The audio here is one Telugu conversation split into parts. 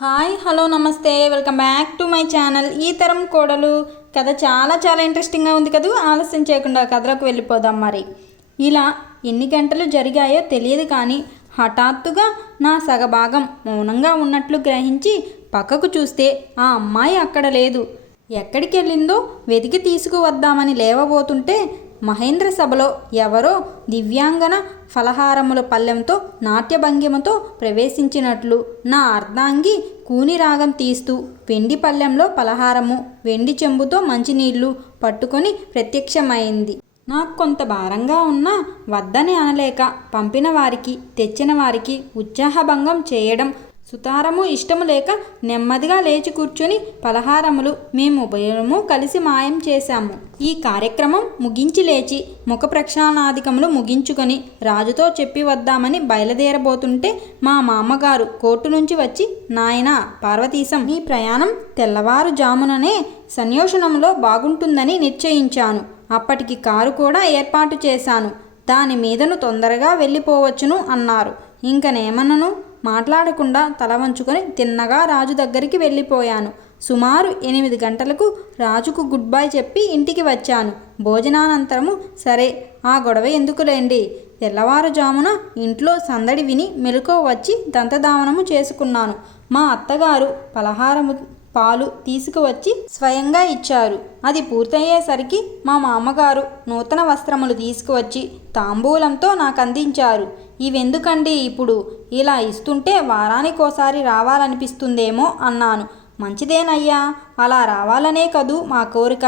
హాయ్ హలో నమస్తే welcome back to my channel ఈ తరం కోడలు కథ చాలా ఇంట్రెస్టింగ్గా ఉంది కదా. ఆలస్యం చేయకుండా కథలోకి వెళ్ళిపోదాం. మరి ఇలా ఎన్ని గంటలు జరిగాయో తెలియదు కానీ హఠాత్తుగా నా సగభాగం మౌనంగా ఉన్నట్లు గ్రహించి పక్కకు చూస్తే ఆ అమ్మాయి అక్కడ లేదు. ఎక్కడికి వెళ్ళిందో వెతికి తీసుకువద్దామని లేవబోతుంటే మహేంద్ర సభలో ఎవరో దివ్యాంగన ఫలహారముల పళ్ళెంతో నాట్యభంగిమతో ప్రవేశించినట్లు నా అర్ధాంగి కూని రాగం తీస్తూ వెండి పళ్ళెంలో పలహారము వెండి చెంబుతో మంచినీళ్లు పట్టుకొని ప్రత్యక్షమైంది. నాకు కొంత భారంగా ఉన్నా వద్దని అనలేక పంపిన వారికి తెచ్చిన వారికి ఉత్సాహభంగం చేయడం సుతారము ఇష్టము లేక నెమ్మదిగా లేచి కూర్చొని పలహారములు మేము ఉభయము కలిసి మాయం చేశాము. ఈ కార్యక్రమం ముగించి లేచి ముఖ ప్రక్షాళనాధికములు ముగించుకొని రాజుతో చెప్పి వద్దామని బయలుదేరబోతుంటే మా మామగారు కోర్టు నుంచి వచ్చి, నాయనా పార్వతీశం, నీ ప్రయాణం తెల్లవారుజాముననే సన్యోషణంలో బాగుంటుందని నిశ్చయించాను. అప్పటికి కారు కూడా ఏర్పాటు చేశాను. దాని మీదను తొందరగా వెళ్ళిపోవచ్చును అన్నారు. ఇంకనేమన్నను మాట్లాడకుండా తల వంచుకొని తిన్నగా రాజు దగ్గరికి వెళ్ళిపోయాను. సుమారు 8 గంటలకు రాజుకు గుడ్ బై చెప్పి ఇంటికి వచ్చాను. భోజనానంతరము సరే ఆ గొడవ ఎందుకులేండి, తెల్లవారుజామున ఇంట్లో సందడి విని మెలకువ వచ్చి దంతధావనము చేసుకున్నాను. మా అత్తగారు పలహారము పాలు తీసుకువచ్చి స్వయంగా ఇచ్చారు. అది పూర్తయ్యేసరికి మా మామగారు నూతన వస్త్రములు తీసుకువచ్చి తాంబూలంతో నాకు అందించారు. ఇవెందుకండి ఇప్పుడు, ఇలా ఇస్తుంటే వారానికోసారి రావాలనిపిస్తుందేమో అన్నాను. మంచిదేనయ్యా, అలా రావాలనే కదూ మా కోరిక,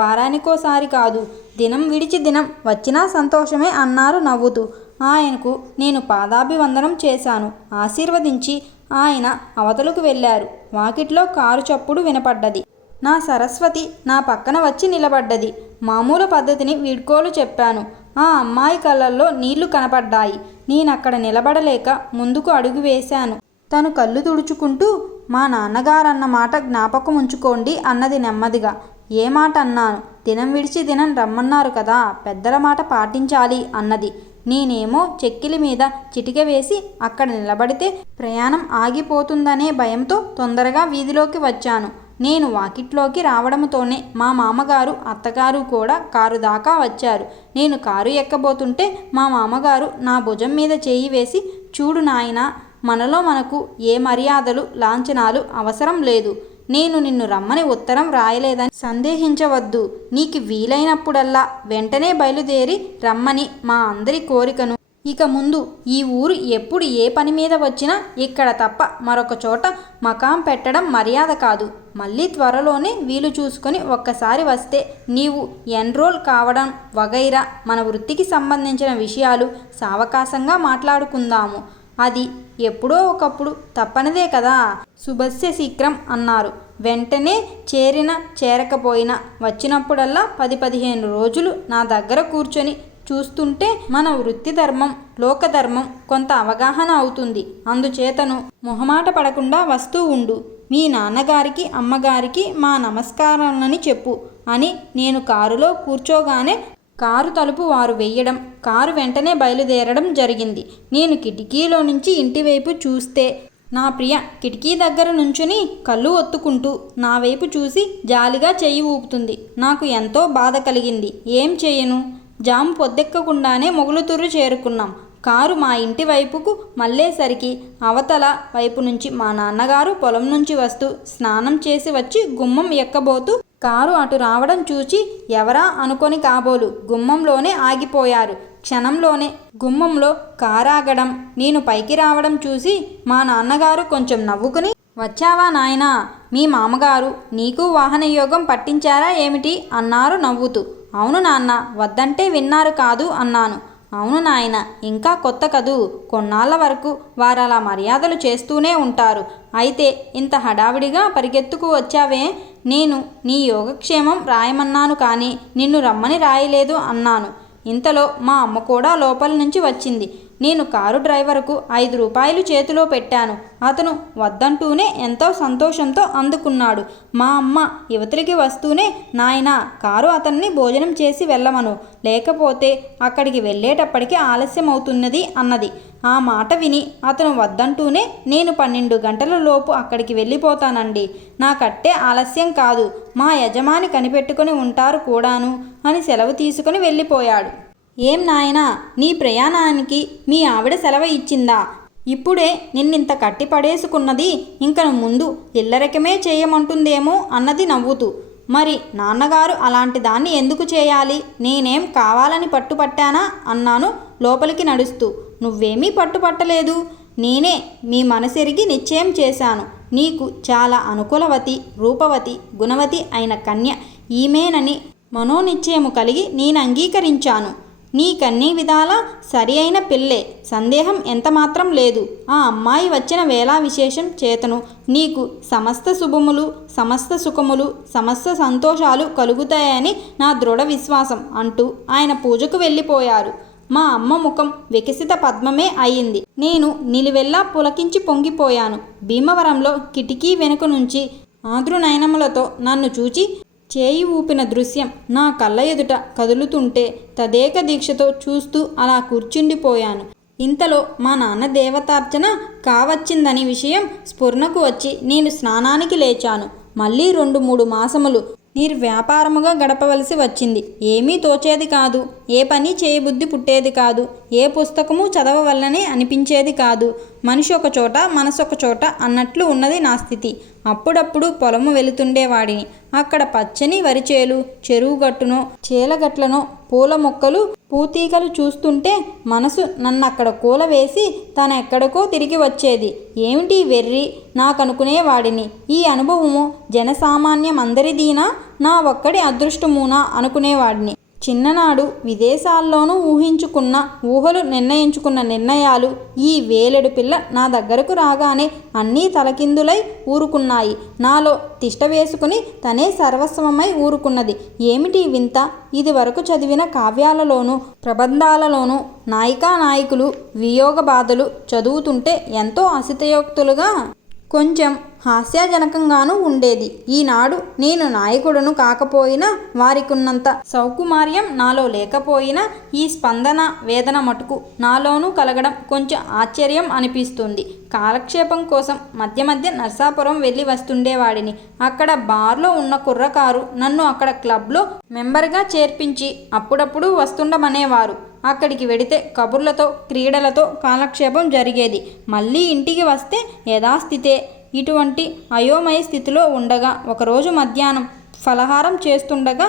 వారానికోసారి కాదు, దినం విడిచి దినం వచ్చినా సంతోషమే అన్నారు నవ్వుతూ. ఆయనకు నేను పాదాభివందనం చేశాను. ఆశీర్వదించి ఆయన అవతలకు వెళ్ళారు. వాకిట్లో కారు చప్పుడు వినపడ్డది. నా సరస్వతి నా పక్కన వచ్చి నిలబడ్డది. మామూలు పద్ధతిని వీడ్కోలు చెప్పాను. ఆ అమ్మాయి కళ్ళల్లో నీళ్లు కనపడ్డాయి. నేనక్కడ నిలబడలేక ముందుకు అడుగు వేశాను. తను కళ్ళు తుడుచుకుంటూ, మా నాన్నగారన్న మాట జ్ఞాపకం ఉంచుకోండి అన్నది నెమ్మదిగా. ఏ మాట అన్నాను. దినం విడిచి దినం రమ్మన్నారు కదా, పెద్దల మాట పాటించాలి అన్నది. నేనేమో చెక్కిలి మీద చిటిక వేసి అక్కడ నిలబడితే ప్రయాణం ఆగిపోతుందనే భయంతో తొందరగా వీధిలోకి వచ్చాను. నేను వాకిట్లోకి రావడంతోనే మా మామగారు అత్తగారు కూడా కారు దాకా వచ్చారు. నేను కారు ఎక్కబోతుంటే మా మామగారు నా భుజం మీద చేయి వేసి, చూడు నాయనా, మనలో మనకు ఏ మర్యాదలు లాంఛనాలు అవసరం లేదు. నేను నిన్ను రమ్మని ఉత్తరం రాయలేదని సందేహించవద్దు. నీకు వీలైనప్పుడల్లా వెంటనే బయలుదేరి రమ్మని మా అందరి కోరికను. ఇక ముందు ఈ ఊరు ఎప్పుడు ఏ పని మీద వచ్చినా ఇక్కడ తప్ప మరొక చోట మకాం పెట్టడం మర్యాద కాదు. మళ్ళీ త్వరలోనే వీలు చూసుకొని ఒక్కసారి వస్తే నీవు ఎన్రోల్ కావడం వగైరా మన వృత్తికి సంబంధించిన విషయాలు సావకాశంగా మాట్లాడుకుందాము. అది ఎప్పుడో ఒకప్పుడు తప్పనిదే కదా. శుభస్య శీఘ్రం అన్నారు. వెంటనే చేరకపోయినా వచ్చినప్పుడల్లా 10-15 రోజులు నా దగ్గర కూర్చొని చూస్తుంటే మన వృత్తి ధర్మం లోకధర్మం కొంత అవగాహన అవుతుంది. అందుచేతను మొహమాట పడకుండా వస్తూ ఉండు. మీ నాన్నగారికి అమ్మగారికి మా నమస్కారాలని చెప్పు అని నేను కారులో కూర్చోగానే కారు తలుపు వారు వేయడం, కారు వెంటనే బయలుదేరడం జరిగింది. నేను కిటికీలో నుంచి ఇంటివైపు చూస్తే నా ప్రియ కిటికీ దగ్గర నుంచుని కళ్ళు ఒత్తుకుంటూ నా వైపు చూసి జాలిగా చెయ్యి ఊపుతుంది. నాకు ఎంతో బాధ కలిగింది. ఏం చేయను, జాము పొద్దెక్కకుండానే మొగులుతుర్రు చేరుకున్నాం. కారు మా ఇంటి వైపుకు మళ్ళేసరికి అవతల వైపు నుంచి మా నాన్నగారు పొలం నుంచి వస్తూ స్నానం చేసి వచ్చి గుమ్మం ఎక్కబోతూ కారు అటు రావడం చూచి ఎవరా అనుకొని కాబోలు గుమ్మంలోనే ఆగిపోయారు. క్షణంలోనే గుమ్మంలో కారాగడం, నేను పైకి రావడం చూసి మా నాన్నగారు కొంచెం నవ్వుకుని, వచ్చావా నాయనా, మీ మామగారు నీకు వాహనయోగం పట్టించారా ఏమిటి అన్నారు నవ్వుతూ. అవును నాన్న, వద్దంటే విన్నారు కాదు అన్నాను. అవును నాయన, ఇంకా కొత్త కదూ, కొన్నాళ్ళ వరకు వారలా మర్యాదలు చేస్తూనే ఉంటారు. అయితే ఇంత హడావిడిగా పరిగెత్తుకు వచ్చావే, నేను నీ యోగక్షేమం రాయమన్నాను కానీ నిన్ను రమ్మని రాయలేదు అన్నాను. ఇంతలో మా అమ్మ కూడా లోపల నుంచి వచ్చింది. నేను కారు డ్రైవర్కు 5 రూపాయలు చేతిలో పెట్టాను. అతను వద్దంటూనే ఎంతో సంతోషంతో అందుకున్నాడు. మా అమ్మ యువతలికి వస్తూనే, నాయనా, కారు అతన్ని భోజనం చేసి వెళ్ళమను, లేకపోతే అక్కడికి వెళ్ళేటప్పటికి ఆలస్యం అవుతున్నది అన్నది. ఆ మాట విని అతను వద్దంటూనే నేను 12 గంటల లోపు అక్కడికి వెళ్ళిపోతానండి. నాకట్టే ఆలస్యం కాదు, మా యజమాని కనిపెట్టుకుని ఉంటారు కూడాను అని సెలవు తీసుకుని వెళ్ళిపోయాడు. ఏం నాయనా, నీ ప్రయాణానికి మీ ఆవిడ సెలవు ఇచ్చిందా? ఇప్పుడే నిన్నింత కట్టి పడేసుకున్నది ఇంకను ముందు ఇల్లరికమే చేయమంటుందేమో అన్నది నవ్వుతూ. మరి నాన్నగారు అలాంటి దాన్ని ఎందుకు చేయాలి? నేనేం కావాలని పట్టుపట్టానా అన్నాను లోపలికి నడుస్తూ. నువ్వేమీ పట్టుపట్టలేదు. నేనే మీ మనసెరిగి నిశ్చయం చేశాను. నీకు చాలా అనుకూలవతి, రూపవతి, గుణవతి అయిన కన్య ఈమెనని మనోనిశ్చయము కలిగి నేను అంగీకరించాను. నీ కన్నీ విధాలా సరి అయిన పిల్లే, సందేహం ఎంతమాత్రం లేదు. ఆ అమ్మాయి వచ్చిన వేళా విశేషం చేతను నీకు సమస్త శుభములు, సమస్త సుఖములు, సమస్త సంతోషాలు కలుగుతాయని నా దృఢ విశ్వాసం అంటూ ఆయన పూజకు వెళ్ళిపోయారు. మా అమ్మ ముఖం వికసిత పద్మమే అయింది. నేను నిలువెల్లా పులకించి పొంగిపోయాను. భీమవరంలో కిటికీ వెనుక నుంచి ఆద్రునయనములతో నన్ను చూచి చేయి ఊపిన దృశ్యం నా కళ్ళ ఎదుట కదులుతుంటే తదేక దీక్షతో చూస్తూ అలా కూర్చుండిపోయాను. ఇంతలో మా నాన్న దేవతార్చన కావచ్చిందని విషయం స్ఫురణకు వచ్చి నేను స్నానానికి లేచాను. మళ్ళీ 2-3 మాసములు నిర్వ్యాపారముగా గడపవలసి వచ్చింది. ఏమీ తోచేది కాదు, ఏ పని చేయబుద్ధి పుట్టేది కాదు, ఏ పుస్తకము చదవవల్లనే అనిపించేది కాదు. మనిషి ఒక చోట మనసొక చోట అన్నట్లు ఉన్నది నా స్థితి. అప్పుడప్పుడు పొలము వెళుతుండేవాడిని. అక్కడ పచ్చని వరిచేలు, చెరువు గట్టునో చేలగట్లనో పూల మొక్కలు పూతీగలు చూస్తుంటే మనసు నన్నక్కడ కూలవేసి తనెక్కడికో తిరిగి వచ్చేది. ఏమిటి వెర్రి నాకనుకునేవాడిని. ఈ అనుభవము జనసామాన్యమందరిదీనా, నా ఒక్కడి అదృష్టమునా అనుకునేవాడిని. చిన్ననాడు విదేశాల్లోనూ ఊహించుకున్న ఊహలు నిర్ణయించుకున్న నిర్ణయాలు ఈ వేలెడు పిల్ల నా దగ్గరకు రాగానే అన్నీ తలకిందులై ఊరుకున్నాయి. నాలో తిష్ట వేసుకుని తనే సర్వస్వమై ఊరుకున్నది. ఏమిటి వింత? ఇది వరకు చదివిన కావ్యాలలోనూ ప్రబంధాలలోనూ నాయికా నాయకులు వియోగ బాధలు చదువుతుంటే ఎంతో అసితయోక్తులుగా కొంచెం హాస్యజనకంగానూ ఉండేది. ఈనాడు నేను నాయకుడును కాకపోయినా వారికున్నంత సౌకుమార్యం నాలో లేకపోయినా ఈ స్పందన వేదన మటుకు నాలోనూ కలగడం కొంచెం ఆశ్చర్యం అనిపిస్తుంది. కాలక్షేపం కోసం మధ్య మధ్య నర్సాపురం వెళ్ళి వస్తుండేవాడిని. అక్కడ బార్లో ఉన్న కుర్రకారు నన్ను అక్కడ క్లబ్లో మెంబర్గా చేర్పించి అప్పుడప్పుడు వస్తుండమనేవారు. అక్కడికి వెడితే కబుర్లతో క్రీడలతో కాలక్షేపం జరిగేది. మళ్ళీ ఇంటికి వస్తే యథాస్థితే. ఇటువంటి అయోమయ స్థితిలో ఉండగా ఒకరోజు మధ్యాహ్నం ఫలహారం చేస్తుండగా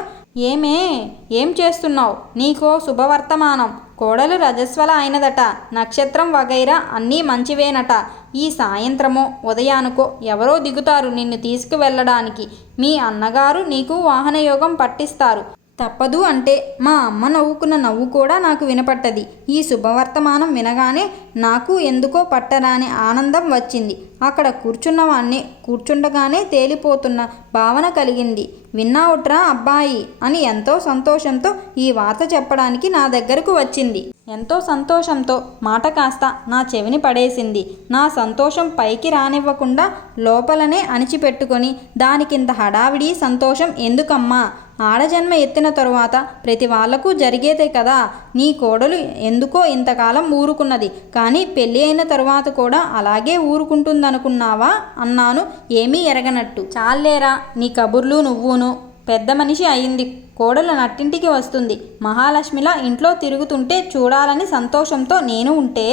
ఏం చేస్తున్నావు? నీకో శుభవర్తమానం. కోడలు రజస్వల అయినదట. నక్షత్రం వగైరా అన్నీ మంచివేనట. ఈ సాయంత్రమో ఉదయానికో ఎవరో దిగుతారు నిన్ను తీసుకువెళ్ళడానికి. మీ అన్నగారు నీకు వాహనయోగం పట్టిస్తారు. తప్పదు అంటే మా అమ్మ నవ్వుకున్న నవ్వు కూడా నాకు వినపట్టది. ఈ శుభవర్తమానం వినగానే నాకు ఎందుకో పట్టరాని ఆనందం వచ్చింది. అక్కడ కూర్చున్నవాణ్ణి కూర్చుండగానే తేలిపోతున్న భావన కలిగింది. విన్నావుట్రా అబ్బాయి అని ఎంతో సంతోషంతో ఈ వార్త చెప్పడానికి నా దగ్గరకు వచ్చింది. ఎంతో సంతోషంతో మాట కాస్త నా చెవిని పడేసింది. నా సంతోషం పైకి రానివ్వకుండా లోపలనే అణిచిపెట్టుకొని దానికింత హడావిడి సంతోషం ఎందుకమ్మా? ఆడజన్మ ఎత్తిన తరువాత ప్రతి వాళ్లకు జరిగేదే కదా. నీ కోడలు ఎందుకో ఇంతకాలం ఊరుకున్నది, కానీ పెళ్ళి అయిన తరువాత కూడా అలాగే ఊరుకుంటుందనుకున్నావా అన్నాను ఏమీ ఎరగనట్టు. చాలేరా నీ కబుర్లు నువ్వును. పెద్ద మనిషి అయింది, కోడలు నట్టింటికి వస్తుంది. మహాలక్ష్మిలా ఇంట్లో తిరుగుతుంటే చూడాలని సంతోషంతో నేను ఉంటే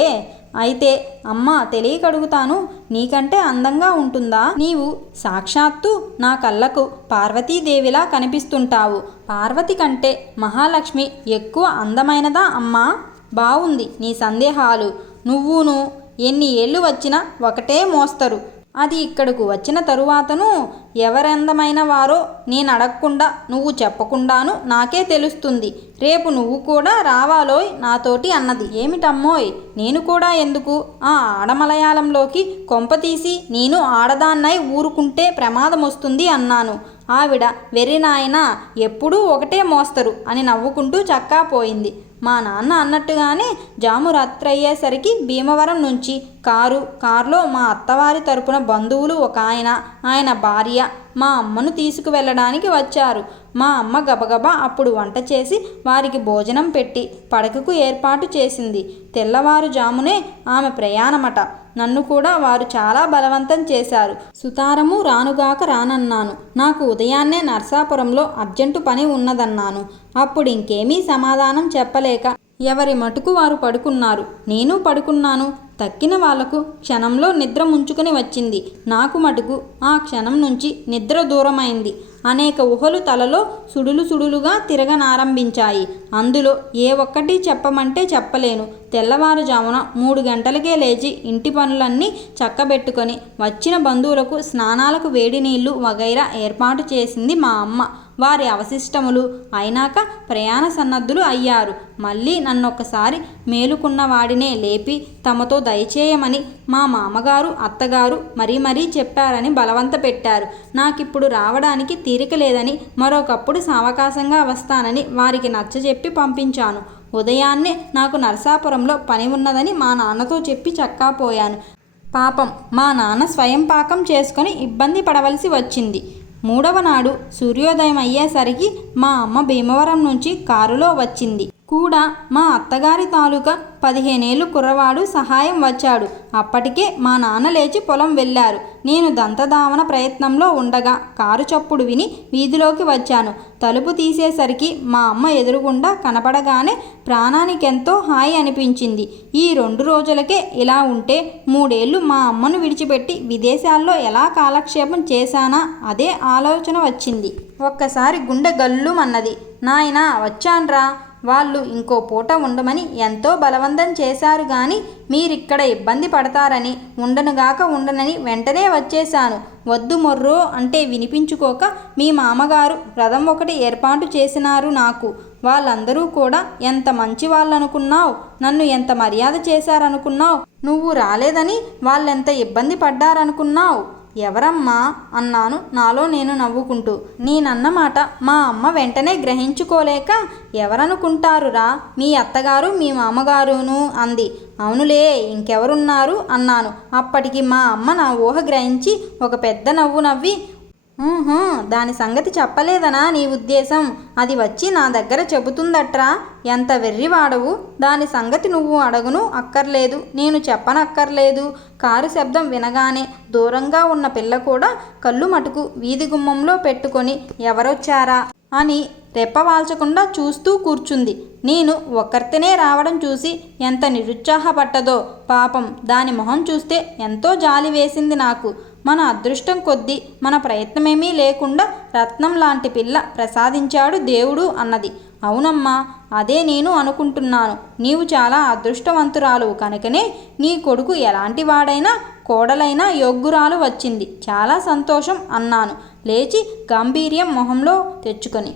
అయితే అమ్మా తెలియకడుగుతాను, నీకంటే అందంగా ఉంటుందా? నీవు సాక్షాత్తు నా కళ్ళకు పార్వతీదేవిలా కనిపిస్తుంటావు. పార్వతి కంటే మహాలక్ష్మి ఎక్కువ అందమైనదా అమ్మా? బావుంది నీ సందేహాలు. నువ్వును ఎన్ని ఏళ్ళు వచ్చినా ఒకటే మోస్తరు. అది ఇక్కడకు వచ్చిన తరువాతను ఎవరందమైన వారో నేను అడగకుండా నువ్వు చెప్పకుండాను నాకే తెలుస్తుంది. రేపు నువ్వు కూడా రావాలోయ్ నాతోటి అన్నది. ఏమిటమ్మోయ్ నేను కూడా ఎందుకు? ఆ ఆడమలయాళంలోకి కొంపతీసి నేను ఆడదాన్నై ఊరుకుంటే ప్రమాదం వస్తుంది అన్నాను. ఆవిడ వెర్రినాయన ఎప్పుడూ ఒకటే మోస్తరు అని నవ్వుకుంటూ చక్కా పోయింది. మా నాన్న అన్నట్టుగానే జాము రాత్రయ్యేసరికి భీమవరం నుంచి కారులో మా అత్తవారి తరపున బంధువులు ఒక ఆయన, ఆయన భార్య మా అమ్మను తీసుకువెళ్ళడానికి వచ్చారు. మా అమ్మ గబగబా అప్పుడు వంట చేసి వారికి భోజనం పెట్టి పడకకు ఏర్పాటు చేసింది. తెల్లవారుజామునే ఆమె ప్రయాణమట. నన్ను కూడా వారు చాలా బలవంతం చేశారు. సుతారము రానుగాక రానన్నాను. నాకు ఉదయాన్నే నర్సాపురంలో అర్జెంటు పని ఉన్నదన్నాను. అప్పుడు ఇంకేమీ సమాధానం చెప్పలేక ఎవరి మటుకు వారు పడుకున్నారు. నేను పడుకున్నాను. తక్కిన వాళ్లకు క్షణంలో నిద్ర ముంచుకొని వచ్చింది. నాకు మటుకు ఆ క్షణం నుంచి నిద్ర దూరమైంది. అనేక ఊహలు తలలో సుడులుగా తిరగనారంభించాయి. అందులో ఏ ఒక్కటి చెప్పమంటే చెప్పలేను. తెల్లవారుజామున 3 గంటలకే లేచి ఇంటి పనులన్నీ చక్కబెట్టుకొని వచ్చిన బంధువులకు స్నానాలకు వేడి నీళ్లు వగైరా ఏర్పాటు చేసింది మా అమ్మ. వారి అవశిష్టములు అయినాక ప్రయాణ సన్నద్ధులు అయ్యారు. మళ్ళీ నన్నొక్కసారి మేలుకున్నవాడినే లేపి తమతో దయచేయమని మా మామగారు అత్తగారు మరీ చెప్పారని బలవంత పెట్టారు. నాకిప్పుడు రావడానికి తీరిక లేదని, మరొకప్పుడు సావకాశంగా వస్తానని వారికి నచ్చజెప్పి పంపించాను. ఉదయాన్నే నాకు నరసాపురంలో పని ఉన్నదని మా నాన్నతో చెప్పి చక్కాపోయాను. పాపం మా నాన్న స్వయం పాకం చేసుకొని ఇబ్బంది పడవలసి వచ్చింది. 3వ నాడు సూర్యోదయం అయ్యేసరికి మా అమ్మ భీమవరం నుంచి కారులో వచ్చింది. కూడా మా అత్తగారి తాలూకా 15 ఏళ్ళు కుర్రవాడు సహాయం వచ్చాడు. అప్పటికే మా నాన్న లేచి పొలం వెళ్ళారు. నేను దంతధావన ప్రయత్నంలో ఉండగా కారు చప్పుడు విని వీధిలోకి వచ్చాను. తలుపు తీసేసరికి మా అమ్మ ఎదురుగుండా కనపడగానే ప్రాణానికెంతో హాయి అనిపించింది. ఈ 2 రోజులకే ఇలా ఉంటే 3 ఏళ్ళు మా అమ్మను విడిచిపెట్టి విదేశాల్లో ఎలా కాలక్షేపం చేశానా అదే ఆలోచన వచ్చింది. ఒక్కసారి గుండె గల్లుమన్నది. నాయనా వచ్చాన్రా, వాళ్ళు ఇంకో పూట ఉండమని ఎంతో బలవంతం చేశారు గాని మీరిక్కడ ఇబ్బంది పడతారని ఉండనని వెంటనే వచ్చేశాను. వద్దు మొర్రో అంటే వినిపించుకోక మీ మామగారు రథం ఒకటి ఏర్పాటు చేసినారు నాకు. వాళ్ళందరూ కూడా ఎంత మంచి వాళ్ళనుకున్నావు, నన్ను ఎంత మర్యాద చేశారనుకున్నావు, నువ్వు రాలేదని వాళ్ళెంత ఇబ్బంది పడ్డారనుకున్నావు. ఎవరమ్మా అన్నాను నాలో నేను నవ్వుకుంటూ. నేనన్నమాట మా అమ్మ వెంటనే గ్రహించుకోలేక ఎవరనుకుంటారురా, మీ అత్తగారు మీ మామగారును అంది. అవునులే ఇంకెవరున్నారు అన్నాను. అప్పటికి మా అమ్మ నా ఊహ గ్రహించి ఒక పెద్ద నవ్వు నవ్వి, దాని సంగతి చెప్పలేదనా నీ ఉద్దేశం? అది వచ్చి నా దగ్గర చెబుతుందట్రా. ఎంత వెర్రివాడవు, దాని సంగతి నువ్వు అడగను అక్కర్లేదు, నేను చెప్పనక్కర్లేదు. కారు శబ్దం వినగానే దూరంగా ఉన్న పిల్ల కూడా కళ్ళు మటుకు వీధి గుమ్మంలో పెట్టుకొని ఎవరొచ్చారా అని రెప్పవాల్చకుండా చూస్తూ కూర్చుంది. నేను ఒక్కర్తెనే రావడం చూసి ఎంత నిరుత్సాహపట్టదో పాపం. దాని మొహం చూస్తే ఎంతో జాలి వేసింది నాకు. మన అదృష్టం కొద్దీ మన ప్రయత్నమేమీ లేకుండా రత్నం లాంటి పిల్ల ప్రసాదించాడు దేవుడు అన్నది. అవునమ్మా, అదే నేను అనుకుంటున్నాను. నీవు చాలా అదృష్టవంతురాలువు కనుకనే నీ కొడుకు ఎలాంటి వాడైనా కోడలైనా యోగ్యురాలు వచ్చింది. చాలా సంతోషం అన్నాను లేచి గాంభీర్యం మొహంలో తెచ్చుకొని.